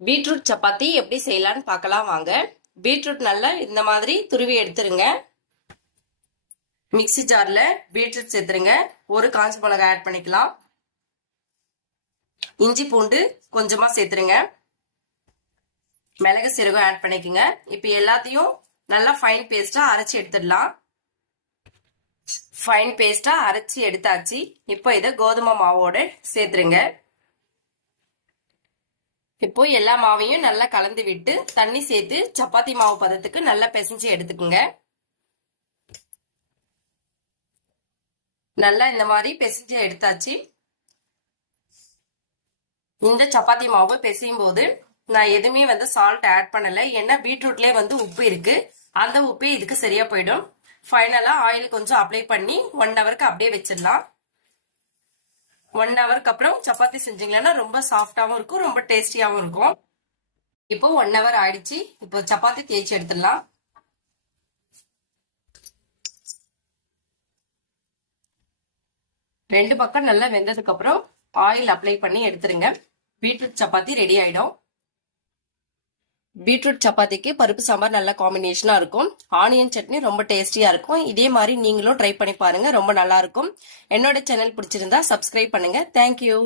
Beetroot chapati எப்படி செய்யலான்னு பார்க்கலாம் வாங்க. பீட்ரூட் நல்லா இந்த மாதிரி துருவி எடுத்துருங்க. மிக்ஸி ஜார்ல பீட்ரூட் சேர்த்துருங்க. ஒரு காஞ்ச மிளகாய் ஆட் பண்ணிக்கலாம். இஞ்சி பூண்டு கொஞ்சமா சேர்த்துருங்க. மிளகு சீரகம் ஆட் பண்ணிக்கோங்க. இப்போ எல்லாத்தையும் நல்லா ஃபைன் பேஸ்டா அரைச்சி எடுத்துடலாம். ஃபைன் பேஸ்டா அரைச்சி எடுத்தாச்சு. இப்போ இதை கோதுமை மாவோட சேர்த்துருங்க. இப்போ எல்லா மாவையும் நல்லா கலந்து விட்டு தண்ணி சேர்த்து சப்பாத்தி மாவு பதத்துக்கு நல்லா பிசைஞ்சு எடுத்துக்குங்க. நல்லா இந்த மாதிரி பிசைஞ்சு எடுத்தாச்சு. இந்த சப்பாத்தி மாவு பிசையும் போது நான் எதுவுமே சால்ட் ஆட் பண்ணல. ஏன்னா பீட்ரூட்லயே உப்பு இருக்கு. அந்த உப்பே இதுக்கு சரியா போயிடும். ஃபைனலா ஆயில் கொஞ்சம் அப்ளை பண்ணி 1 ஹவருக்கு அப்படியே வச்சிடலாம். 1 ஹவருக்கு அப்புறம் சப்பாத்தி செஞ்சீங்கன்னா ரொம்ப சாஃப்டாவும் இருக்கும், ரொம்ப டேஸ்டியாவும் இருக்கும். இப்போ 1 ஹவர் ஆயிடுச்சு. இப்போ சப்பாத்தி தேய்ச்சி எடுத்துடலாம். ரெண்டு பக்கம் நல்லா வெந்ததுக்கு அப்புறம் ஆயில் அப்ளை பண்ணி எடுத்துருங்க. பீட்ரூட் சப்பாத்தி ரெடி ஆயிடும். பீட்ரூட் சப்பாத்திக்கு பருப்பு சாம்பார் நல்ல காம்பினேஷனா இருக்கும். ஆனியன் சட்னி ரொம்ப டேஸ்டியா இருக்கும். இதே மாதிரி நீங்களும் ட்ரை பண்ணி பாருங்க, ரொம்ப நல்லா இருக்கும். என்னோட சேனல் பிடிச்சிருந்தா சப்ஸ்கிரைப் பண்ணுங்க. தேங்க்யூ.